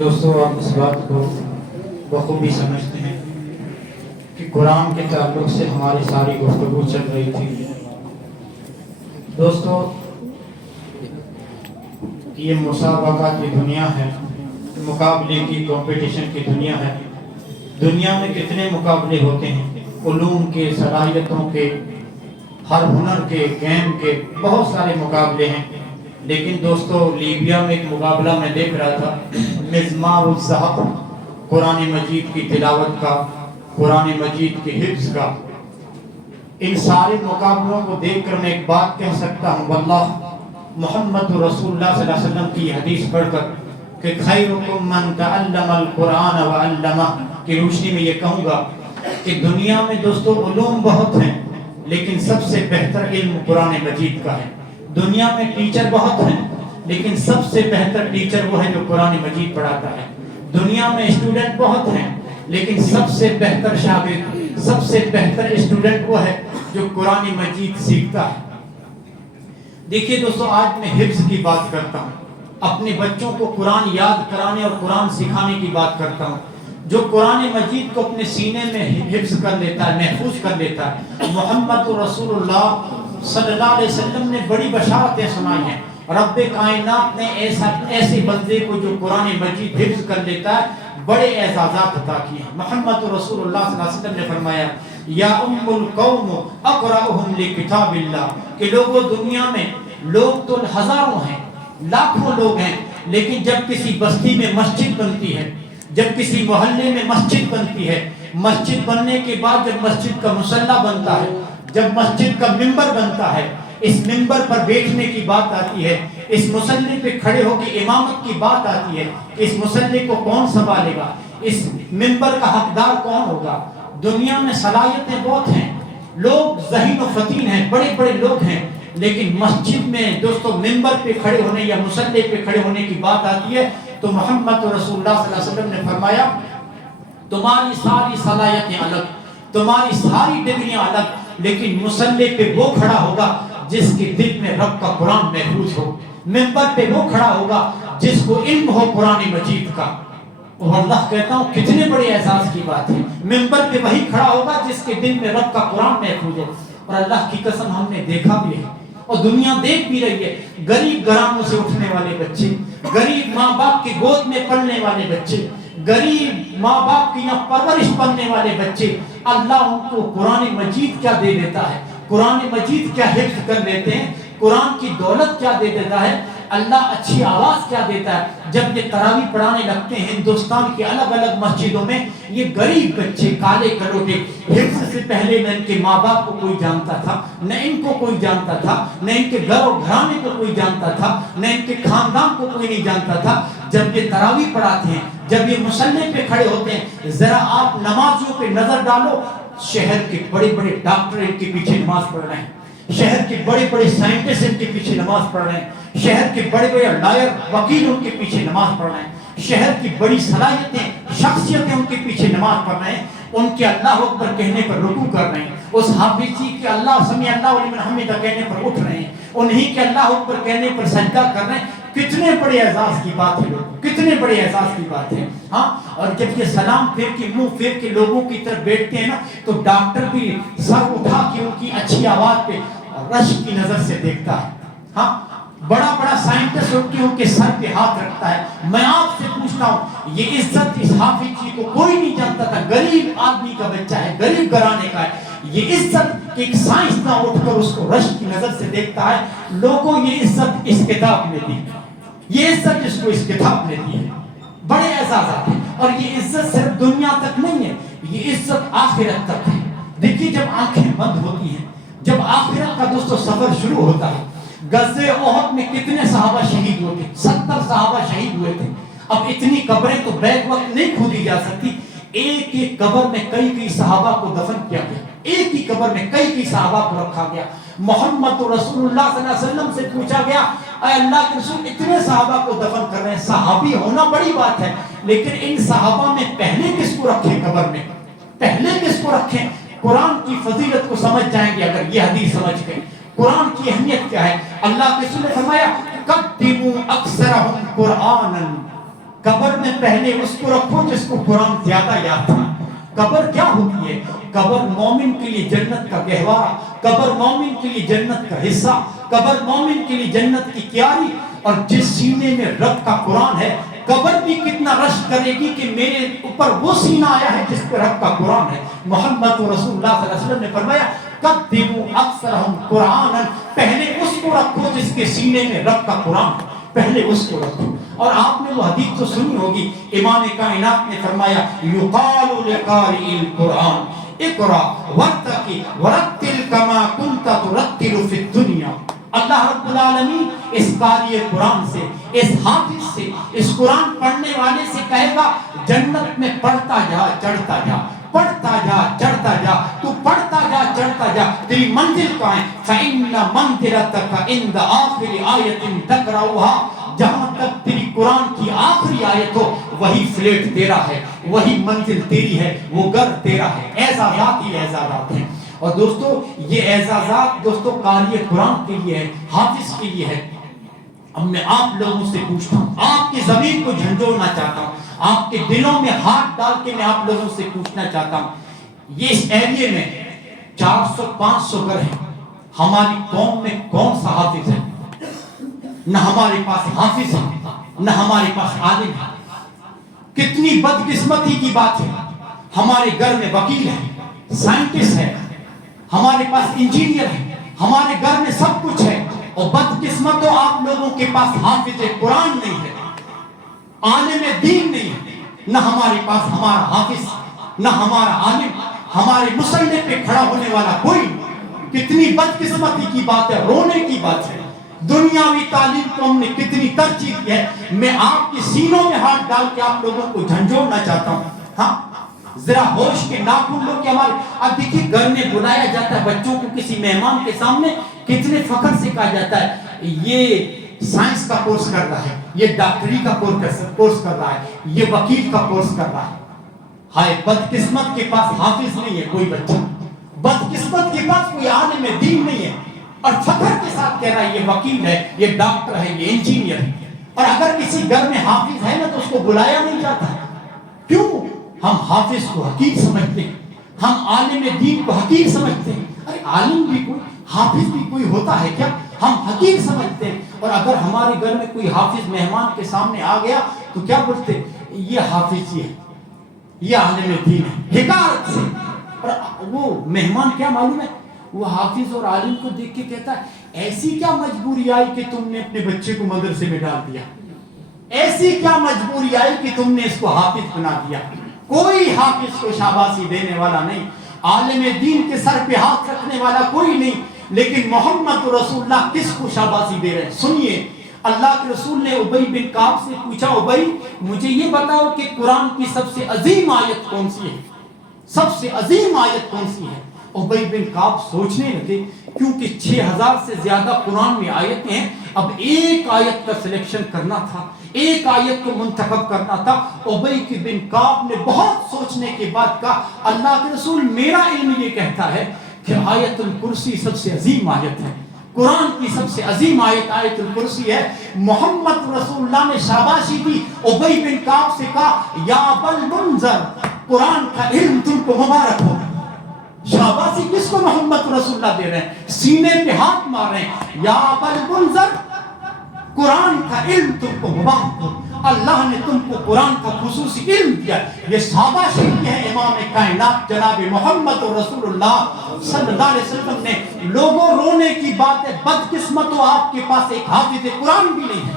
دوستو آپ اس بات کو بخوبی سمجھتے ہیں کہ قرآن کے تعلق سے ہماری ساری گفتگو چل رہی تھی۔ دوستو یہ مسابقہ کی دنیا ہے، مقابلے کی کمپٹیشن کی دنیا ہے۔ دنیا میں کتنے مقابلے ہوتے ہیں، علوم کے، صلاحیتوں کے، ہر ہنر کے، گیم کے، بہت سارے مقابلے ہیں۔ لیکن دوستو لیبیا میں ایک مقابلہ میں دیکھ رہا تھا، مزمار الذہب، قرآن مجید کی تلاوت کا، قرآن مجید کی حفظ کا۔ ان سارے مقابلوں کو دیکھ کر میں ایک بات کہہ سکتا ہوں، واللہ محمد رسول اللہ صلی اللہ علیہ وسلم کی حدیث پڑھ کر کہ خیرکم من تعلم القرآن وعلمہ کی روشنی میں یہ کہوں گا کہ دنیا میں دوستو علوم بہت ہیں، لیکن سب سے بہتر علم قرآن مجید کا ہے۔ دنیا میں ٹیچر بہت ہیں، لیکن سب سے بہتر ٹیچر وہ ہے جو قرآن مجید پڑھاتا ہے۔ دنیا میں اسٹوڈنٹ بہت ہیں، لیکن سب سے بہتر شاگرد، سب سے بہتر اسٹوڈنٹ وہ ہے جو قرآن مجید سیکھتا ہے۔ دیکھیے دوستو، آج میں حفظ کی بات کرتا ہوں، اپنے بچوں کو قرآن یاد کرانے اور قرآن سکھانے کی بات کرتا ہوں۔ جو قرآن مجید کو اپنے سینے میں حفظ کر لیتا ہے، محفوظ کر لیتا ہے، محمد رسول اللہ صلی اللہ علیہ وسلم نے بڑی بشارتیں سنائی ہیں۔ رب کائنات نے ایسے بندے کو جو قرآن مجید حفظ کر لیتا ہے بڑے اعزازات عطا کیے ہیں۔ محمد رسول اللہ صلی اللہ علیہ وسلم نے فرمایا، یا ام القوم اقرأہم لکتاب اللہ، کہ لوگوں دنیا میں لوگ تو ہزاروں ہیں، لاکھوں لوگ ہیں، لیکن جب کسی بستی میں مسجد بنتی ہے، جب کسی محلے میں مسجد بنتی ہے، مسجد بننے کے بعد جب مسجد کا مصلی بنتا ہے، جب مسجد کا منبر بنتا ہے، اس منبر پر بیٹھنے کی بات آتی ہے، اس مصلی پہ کھڑے ہو کے امامت کی بات آتی ہے، اس مصلی کو کون سنبھالے گا، اس منبر کا حقدار کون ہوگا۔ دنیا میں صلاحیتیں بہت ہیں، لوگ ذہین و فطین ہیں، بڑے بڑے لوگ ہیں، لیکن مسجد میں دوستو منبر پہ کھڑے ہونے یا مصلی پہ کھڑے ہونے کی بات آتی ہے تو محمد رسول اللہ صلی اللہ علیہ وسلم نے فرمایا، تمہاری ساری صلاحیتیں الگ، تمہاری ساری ڈگریاں الگ، لیکن مصلی پہ وہ کھڑا ہوگا جس کے دل میں رب کا قرآن محفوظ ہو، منبر پہ وہ کھڑا ہوگا جس کو علم ہو قرآن مجید کا۔ اور اللہ کہتا ہوں کتنے بڑے احساس کی بات ہے، منبر پہ وہی کھڑا ہوگا جس کے دل میں رب کا قرآن محفوظ ہو۔ اور اللہ کی قسم ہم نے دیکھا بھی ہے اور دنیا دیکھ بھی رہی ہے، غریب گھرانوں سے اٹھنے والے بچے، غریب ماں باپ کی گود میں پلنے والے بچے، غریب ماں باپ کی یہاں پرورش پانے والے بچے، اللہ ان کو قرآن مجید کیا دے دیتا ہے، قرآن مجید کیا حفظ کر لیتے ہیں، قرآن کی دولت کیا دے دیتا ہے، اللہ اچھی آواز کیا دیتا ہے۔ جب یہ تراویح پڑھانے لگتے ہیں ہندوستان کی الگ الگ مسجدوں میں، یہ غریب بچے کالے کلوٹے، حفظ سے پہلے نہ ان کے ماں باپ کو کوئی جانتا تھا، نہ ان کو کوئی جانتا تھا، نہ ان کے گھر و گھرانے کو کوئی جانتا تھا، نہ ان کے خاندان کو کوئی نہیں جانتا تھا۔ جب یہ تراویح پڑھاتے ہیں، جب یہ مصلی پہ کھڑے ہوتے ہیں، ذرا آپ نمازیوں پہ نظر ڈالو، شہر کے بڑے بڑے ڈاکٹر ان کے پیچھے نماز پڑھ رہے ہیں، شہر کے بڑے بڑے سائنٹسٹ ان کے پیچھے نماز پڑھ رہے ہیں، شہر کے بڑے بڑے لائر وکیل ان کے پیچھے نماز پڑھ رہے ہیں، شہر کی بڑی صلاحیتیں شخصیتیں ان کے پیچھے نماز پڑھ رہے ہیں، ان کے اللہ اکبر کہنے پر رکوع کر رہے ہیں، اس حافظ جی کے اللہ سمیع اللہ لمن حمدہ کہنے پر اٹھ رہے ہیں، انہی کے اللہ اکبر کہنے پر سجدہ کر رہے ہیں۔ کتنے بڑے اعزاز کی بات ہے لوگ، کتنے بڑے اعزاز کی بات ہے۔ ہاں، اور جب یہ سلام پھیر کے منہ پھیر کے لوگوں کی طرف بیٹھتے ہیں نا، تو ڈاکٹر بھی سر اٹھا کے ان کی اچھی آواز پہ رشک کی نظر سے دیکھتا ہے۔ ہاں، بڑا بڑا سائنٹسٹ ان کے سر پہ ہاتھ رکھتا ہے۔ میں آپ سے پوچھتا ہوں، یہ عزت اس حافظ جی کو کوئی نہیں جانتا تھا، غریب آدمی کا بچہ ہے، غریب گھرانے کا ہے، یہ عزت کہ ایک سائنسداں اٹھ کر اس کو رشک کی نظر سے دیکھتا ہے۔ لوگوں یہ عزت اس کتاب میں دی، یہ عزت جس کو اس کتاب نے دی ہے، بڑے اعزازات ہیں۔ اور یہ عزت صرف دنیا تک نہیں ہے، یہ عزت آخرت تک ہے۔ دیکھیے جب آنکھیں بند ہوتی ہیں، جب آخرت کا دوستو سفر شروع ہوتا ہے، غزوہ احد میں کتنے صحابہ شہید ہوئے تھے، 70 صحابہ شہید ہوئے تھے۔ اب اتنی قبریں تو بیک وقت نہیں کھودی جا سکتی، ایک ایک قبر میں کئی صحابہ کو دفن کیا گیا، ایک ہی قبر میں کئی صحابہ کو رکھا گیا۔ محمد رسول اللہ صلی اللہ علیہ وسلم سے پوچھا گیا، اے اللہ کے رسول اتنے صحابہ کو دفن کر رہے ہیں، صحابی ہونا بڑی بات ہے، لیکن ان صحابہ میں پہلے کس کو رکھیں قبر میں، پہلے کس کو رکھیں؟ قرآن کی فضیلت کو سمجھ جائیں گے اگر یہ حدیث سمجھ گئے، قرآن کی اہمیت کیا ہے۔ اللہ کے رسول نے فرمایا، قدموا اکثرهم قرآنا، قبر میں پہلے اس کو رکھو جس کو قرآن زیادہ یاد تھا۔ قبر کیا ہوتی ہے؟ قبر مومن کے لیے جنت کا گہوارہ، قبر مومن کے لیے جنت کا حصہ، قبر مومن کے لیے جنت کی کیاری۔ اور جس سینے میں رب کا قرآن ہے، قبر بھی کتنا رشک کرے گی کہ میرے اوپر وہ سینہ آیا ہے جس پہ رب کا قرآن ہے۔ محمد رسول اللہ صلی اللہ علیہ وسلم نے فرمایا قدموا اکثرہم قرآنا، پہلے اس کو رکھو جس کے سینے میں رب کا قرآن ہے، پہلے اس کو رکھو۔ اور آپ نے وہ حدیث تو سنی ہوگی، امام کائنات نے فرمایا یقال لقارئ القرآن اقرا وارتقی ورتل کما کنت ترتل فی الدنیا۔ اللہ رب العالمین اس قاری قرآن سے، اس حافظ سے، اس قرآن پڑھنے والے سے کہے گا جنت میں پڑھتا جا چڑھتا جا، پڑھتا جا چڑھتا جا، تو پڑھتا جا چڑھتا جا، تیری منزل کہاں ہے؟ فَإِنَّ مَنْزِلَتَكَ عِنْدَ آخِرِ آیَةٍ تَقْرَؤُهَا، جہاں تک تیری قرآن کی آخری آیت ہو وہی فلیٹ تیرا ہے، وہی منزل تیری ہے، وہ گھر تیرا ہے۔ اعزازات ہی اعزازات ہیں۔ اور دوستو یہ اعزازات دوستو قاری قرآن کے لیے ہے، حافظ کے لیے ہے۔ اب میں آپ لوگوں سے پوچھتا ہوں، آپ کی ضمیر کو جھنجھوڑنا چاہتا ہوں، آپ کے دلوں میں ہاتھ ڈال کے میں آپ لوگوں سے پوچھنا چاہتا ہوں، یہ اس ایریے میں 400-500 گھر ہیں، ہماری قوم میں کون سا حافظ ہے؟ نہ ہمارے پاس حافظ ہے، نہ ہمارے پاس عالم ہے۔ کتنی بدقسمتی کی بات ہے، ہمارے گھر میں وکیل ہے، سائنٹسٹ ہے، ہمارے پاس انجینئر ہے، ہمارے گھر میں سب کچھ ہے، اور بدقسمتوں آپ لوگوں کے پاس حافظ قرآن نہیں ہے، عالم دین نہیں ہے، نہ ہمارے پاس ہمارا حافظ، نہ ہمارا عالم، ہمارے مسلح پہ کھڑا ہونے والا کوئی۔ کتنی بدقسمتی کی بات ہے، رونے کی بات ہے۔ دنیاوی تعلیم کو ہم نے کتنی ترجیح دی ہے۔ میں آپ کے سینوں میں ہاتھ ڈال کے آپ لوگوں کو جھنجھوڑنا چاہتا ہوں، ہاں ذرا ہوش کے ناخن لو کہ ہمارے، اب دیکھیے گھر میں بلایا جاتا ہے بچوں کو کسی مہمان کے سامنے، کتنے فخر سے کہا جاتا ہے یہ سائنس کا کورس کر رہا ہے، یہ ڈاکٹری کا کورس کر رہا ہے، یہ وکیل کا کورس کر رہا ہے۔ ہائے بدقسمت کے پاس حافظ نہیں ہے کوئی بچہ، بدقسمت کے پاس کوئی عالم دین نہیں ہے، اور فخر کے ساتھ کہہ رہا ہے یہ وکیل ہے، یہ ڈاکٹر ہے، یہ انجینئر ہے۔ اور اگر کسی گھر میں حافظ ہے نا تو اس کو بلایا نہیں جاتا۔ کیوں؟ ہم حافظ کو حقیر سمجھتے ہیں، ہم عالم دین کو حقیر سمجھتے ہیں۔ ارے عالم بھی کوئی، حافظ بھی کوئی ہوتا ہے کیا؟ ہم حقیر سمجھتے ہیں۔ اور اگر ہمارے گھر میں کوئی حافظ مہمان کے سامنے آ گیا تو کیا بولتے؟ یہ حافظ ہی ہے، یہ عالم دین ہے، حکارت سے۔ اور وہ مہمان کیا معلوم ہے، وہ حافظ اور عالم کو دیکھ کے کہتا ہے ایسی کیا مجبوری آئی کہ تم نے اپنے بچے کو مدرسے میں ڈال دیا، ایسی کیا مجبوری آئی کہ تم نے اس کو حافظ بنا دیا۔ کوئی حافظ کو شاباشی دینے والا نہیں، عالم دین کے سر پہ ہاتھ رکھنے والا کوئی نہیں، لیکن محمد رسول اللہ کس کو شاباشی دے رہے ہیں؟ سنیے، اللہ کے رسول نے ابی بن کعب سے پوچھا، ابی مجھے یہ بتاؤ کہ قرآن کی سب سے عظیم آیت کون سی ہے، سب سے عظیم آیت کون سی ہے؟ ابی بن کعب سوچنے لگے، کیونکہ 6000 سے زیادہ قرآن میں آیتیں ہیں، اب ایک آیت کا سلیکشن کرنا تھا، ایک آیت کو منتخب کرنا تھا۔ ابی بن کعب نے بہت سوچنے کے بعد کہا اللہ کے رسول میرا علم یہ کہتا ہے کہ آیت الکرسی سب سے عظیم آیت ہے، قرآن کی سب سے عظیم آیت آیت الکرسی ہے۔ محمد رسول اللہ نے شاباشی دی، ابی بن کعب سے کہا یا ابا المنذر قرآن کا علم تم کو مبارک ہو۔ شاباشی کس کو محمد رسول اللہ دے رہے ہیں؟ سینے پہ ہاتھ مار رہے ہیں، یا ابا المنذر قرآن کا علم تم کو مبارک ہو، اللہ نے تم کو قرآن کا خصوصی علم دیا۔ یہ شاباشی ہے امام کائنات جناب محمد رسول اللہ صلی اللہ علیہ وسلم نے۔ لوگوں رونے کی بات ہے، بدقسمتوں آپ کے پاس ایک حافظ قرآن بھی نہیں ہے،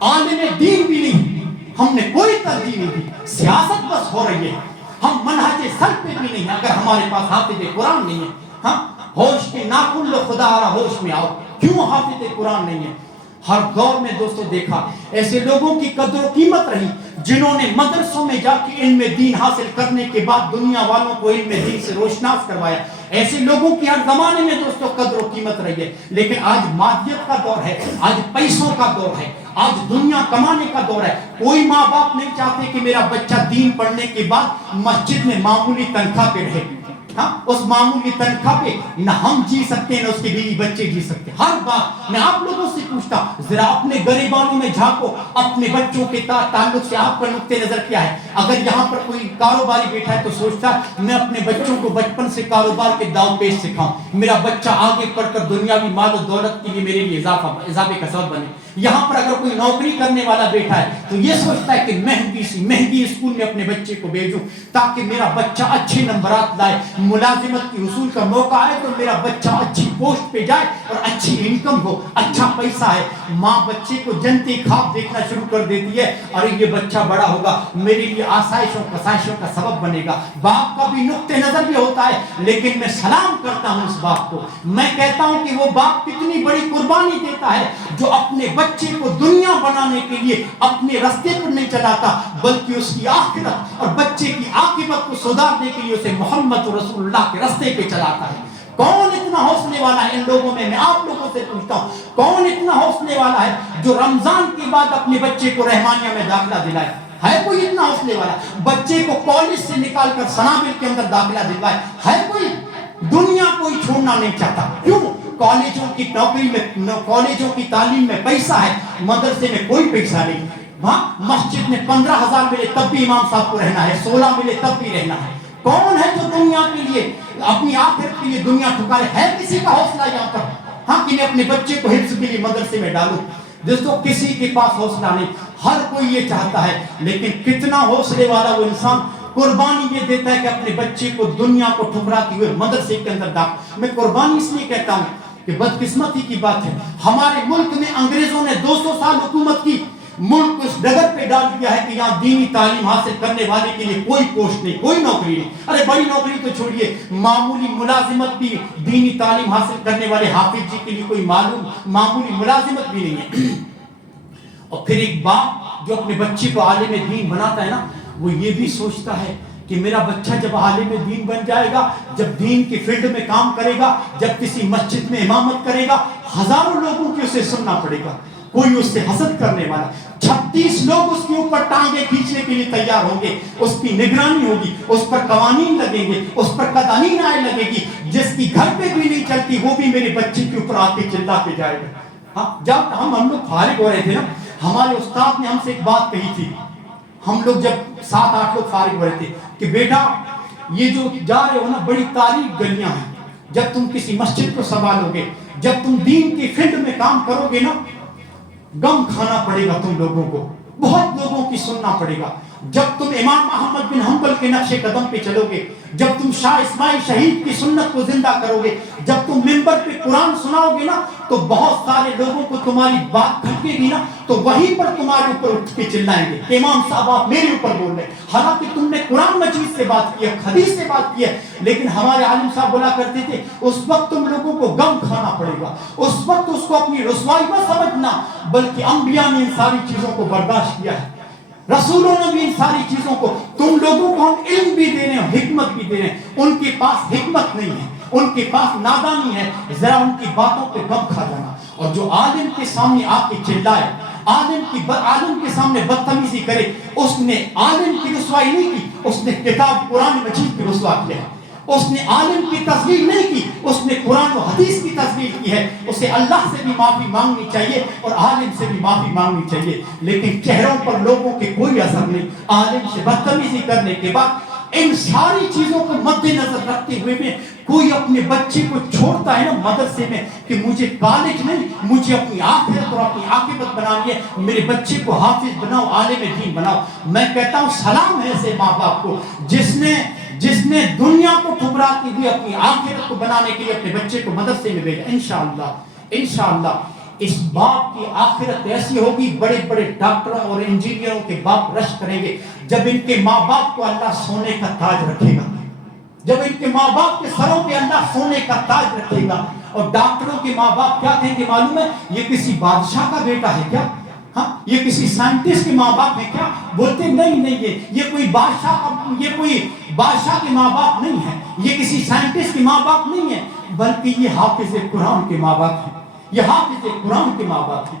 عالم دین بھی نہیں ہے، ہم نے کوئی ترجیح نہیں دی، سیاست بس ہو رہی ہے، ہم منہج سر پہ بھی نہیں ہیں اگر ہمارے پاس حافظ قرآن نہیں ہے۔ ہاں ہوش کے ناخن لو، خدا آرہ ہوش میں آؤ، کیوں حافظ قرآن نہیں ہے؟ ہر دور میں دوستو دیکھا ایسے لوگوں کی قدر و قیمت رہی جنہوں نے مدرسوں میں جا کے علم دین حاصل کرنے کے بعد دنیا والوں کو علم دین سے روشناس کروایا۔ ایسے لوگوں کی ہر زمانے میں دوستو قدر و قیمت رہی ہے، لیکن آج مادیت کا دور ہے، آج پیسوں کا دور ہے، آج دنیا کمانے کا دور ہے۔ کوئی ماں باپ نہیں چاہتے کہ میرا بچہ دین پڑھنے کے بعد مسجد میں معمولی تنخواہ پہ رہے، ہاں اس معمولی تنخواہ پہ نہ ہم جی سکتے ہیں نہ اس کے بیوی بچے جی سکتے. ہر بات میں آپ لوگوں سے پوچھتا ہوں, ذرا اپنے گریبانوں میں جھانکو, اپنے بچوں کے تعلق سے آپ کا نقطہ نظر کیا ہے؟ اگر یہاں پر کوئی کاروباری بیٹھا ہے تو سوچتا ہے میں اپنے بچوں کو بچپن سے کاروبار کے داؤ پیش سکھاؤں, میرا بچہ آگے پڑھ کر دنیاوی مال و دولت کے لیے میرے لیے اضافے کا سبب بنے. یہاں پر اگر کوئی نوکری کرنے والا بیٹھا ہے تو یہ سوچتا ہے کہ مہنگی اسکول میں اپنے بچے کو بھیجوں تاکہ میرا بچہ اچھے نمبرات لائے, ملازمت کی حصول کا موقع آئے تو میرا بچہ اچھی پوسٹ پہ جائے اور اچھی انکم ہو, اچھا پیسہ ہے. ماں بچے کو جنتی خواب دیکھنا شروع کر دیتی ہے, ارے یہ بچہ بڑا ہوگا میرے لیے آسائشوں کسائشوں کا سبب بنے گا. باپ کا بھی نقطہ نظر بھی ہوتا ہے, لیکن میں سلام کرتا ہوں اس باپ کو. میں کہتا ہوں کہ وہ باپ کتنی بڑی قربانی دیتا ہے جو اپنے بچے کو دنیا بنانے کے لیے اپنے راستے پر نہیں چلاتا بلکہ اس کی آخرت اور بچے کی عاقبت کو سدھارنے کے لیے اسے محمد رسول اللہ کے راستے پہ چلاتا ہے. کون اتنا حوصلے والا ہے ان لوگوں میں آپ لوگوں سے پوچھتا ہوں, کون اتنا حوصلے والا ہے جو رمضان کے بعد اپنے بچے کو رحمانیہ میں داخلہ دلائے؟ ہے کوئی اتنا حوصلے والا؟ بچے کو کالج سے نکال کر سنابل کے اندر داخلہ دلوائے؟ ہے کوئی؟ دنیا کوئی چھوڑنا نہیں چاہتا. کیوں؟ کالجوں کی نوکری میں, کالجوں کی تعلیم میں پیسہ ہے, مدرسے میں کوئی پیسہ نہیں. وہاں مسجد میں 15,000 ملے تب بھی امام صاحب کو رہنا ہے, 16 ملے تب بھی رہنا ہے. کون ہے جو دنیا کے لیے اپنی آخرت کے لیے دنیا ٹھکارے؟ ہے کسی کا حوصلہ یہاں پر ہاں کہ میں اپنے بچے کو حفظ کے لیے مدرسے میں ڈالوں؟ دوستو کسی کے پاس حوصلہ نہیں, ہر کوئی یہ چاہتا ہے, لیکن کتنا حوصلے والا وہ انسان قربانی یہ دیتا ہے کہ اپنے بچے کو دنیا کو ٹھکراتے ہوئے مدرسے کے اندر داخل. میں قربانی اس لیے کہتا ہوں کہ بدقسمتی کی بات ہے ہمارے ملک میں انگریزوں نے 200 سال حکومت کی, ملک اس ڈگر پہ ڈال دیا ہے کہ یہاں دینی تعلیم حاصل کرنے والے کے لیے کوئی پوسٹ نہیں, کوئی نوکری نہیں. ارے بڑی نوکری تو چھوڑیے, معمولی ملازمت بھی دینی تعلیم حاصل کرنے والے حافظ جی کے لیے کوئی معمولی ملازمت بھی نہیں ہے. اور پھر ایک باپ جو اپنے بچے کو عالم دین بناتا ہے نا, وہ یہ بھی سوچتا ہے کہ میرا بچہ جب عالم دین بن جائے گا, جب دین کی فیلڈ میں کام کرے گا, جب کسی مسجد میں امامت کرے گا, ہزاروں لوگوں کی اسے سننا پڑے گا, کوئی اس سے حسد کرنے والا, 36 لوگ اس کے اوپر ٹانگیں کھینچنے کے لیے تیار ہوں گے, اس کی نگرانی ہوگی, اس پر قوانین لگیں گے, اس پر قوانین آئے لگے گی, جس کی گھر پہ بھی نہیں چلتی وہ بھی میرے بچے کے اوپر آ کے چلا کے جائے گا. ہاں جب ہم لوگ فارغ ہو رہے تھے نا, ہمارے استاد نے ہم سے ایک بات کہی تھی, ہم لوگ جب 7-8 لوگ فارغ ہو رہے تھے کہ بیٹا یہ جو جا رہے ہو نا بڑی تاریک گلیاں ہیں, جب تم کسی مسجد کو سنبھالو گے, جب تم دین کی فیلڈ میں کام کرو گے نا, غم کھانا پڑے گا تم لوگوں کو, بہت لوگوں کی سننا پڑے گا. جب تم امام احمد بن حنبل کے نقش قدم پہ چلو گے, جب تم شاہ اسماعیل شہید کی سنت کو زندہ کرو گے, جب تم منبر پہ قرآن سناؤ گے نا, تو بہت سارے لوگوں کو تمہاری بات کھٹکے گی نا, تو وہیں پر تمہارے اوپر اٹھ کے چلائیں گے کہ امام صاحب آپ میرے اوپر بول رہے ہیں, حالانکہ تم نے قرآن مجید سے بات کی ہے, حدیث سے بات کی ہے. لیکن ہمارے عالم صاحب بولا کرتے تھے اس وقت تم لوگوں کو غم کھانا پڑے گا, اس وقت اس کو اپنی رسوائی نہ سمجھنا, بلکہ انبیاء نے ان ساری چیزوں کو برداشت کیا ہے, رسولوں نے بھی ان ساری چیزوں کو, تم لوگوں کو ہم علم بھی دے رہے ہیں, حکمت بھی دے رہے ہیں, ان کے پاس حکمت نہیں ہے, ان کے پاس نادانی ہے, ذرا ان کی باتوں پہ غم کھا جانا. اور جو عالم کے سامنے آ کے چلائے, عالم کے سامنے بدتمیزی کرے, اس نے عالم کی رسوائی نہیں کی, اس نے کتاب قرآن مجید کی رسوا کیا ہے. اس نے عالم کی تذلیل نہیں کی, اس نے قرآن و حدیث کی تذلیل کی ہے. اسے اللہ سے بھی معافی مانگنی چاہیے اور عالم سے بھی معافی مانگنی چاہیے. لیکن چہروں پر لوگوں کے کوئی اثر نہیں. عالم سے بدتمیزی کرنے کے بعد ان ساری چیزوں کو مد نظر رکھتے ہوئے میں کوئی اپنے بچے کو چھوڑتا ہے نا مدرسے میں کہ مجھے کالج نہیں, مجھے اپنی آخرت اور اپنی عاقبت بنانی ہے, میرے بچے کو حافظ بناؤ, عالم دین بناؤ. میں کہتا ہوں سلام ہے ایسے ماں باپ کو جس نے دنیا کو ٹھکراتے ہوئے اپنی آخرت کو بنانے کے لیے اپنے بچے کو مدرسے میں بھیجا. انشاءاللہ اس باپ کی آخرت ایسی ہوگی, بڑے بڑے ڈاکٹروں اور انجینئروں کے باپ رش کریں گے جب ان کے ماں باپ کو اللہ سونے کا تاج رکھے گا, جب ان کے ماں باپ کے سروں پہ اللہ سونے کا تاج رکھے گا. اور ڈاکٹروں کے ماں باپ کیا کہیں گے معلوم ہے, یہ کسی بادشاہ کا بیٹا ہے کیا, ہاں یہ کسی سائنٹسٹ کے ماں باپ ہے کیا؟ بولتے نہیں, یہ کوئی بادشاہ کے ماں باپ نہیں ہے, یہ کسی سائنٹسٹ کے ماں باپ نہیں ہے, بلکہ یہ حافظ قرآن کے ماں باپ ہیں, یہ حافظ قرآن کے ماں باپ ہیں.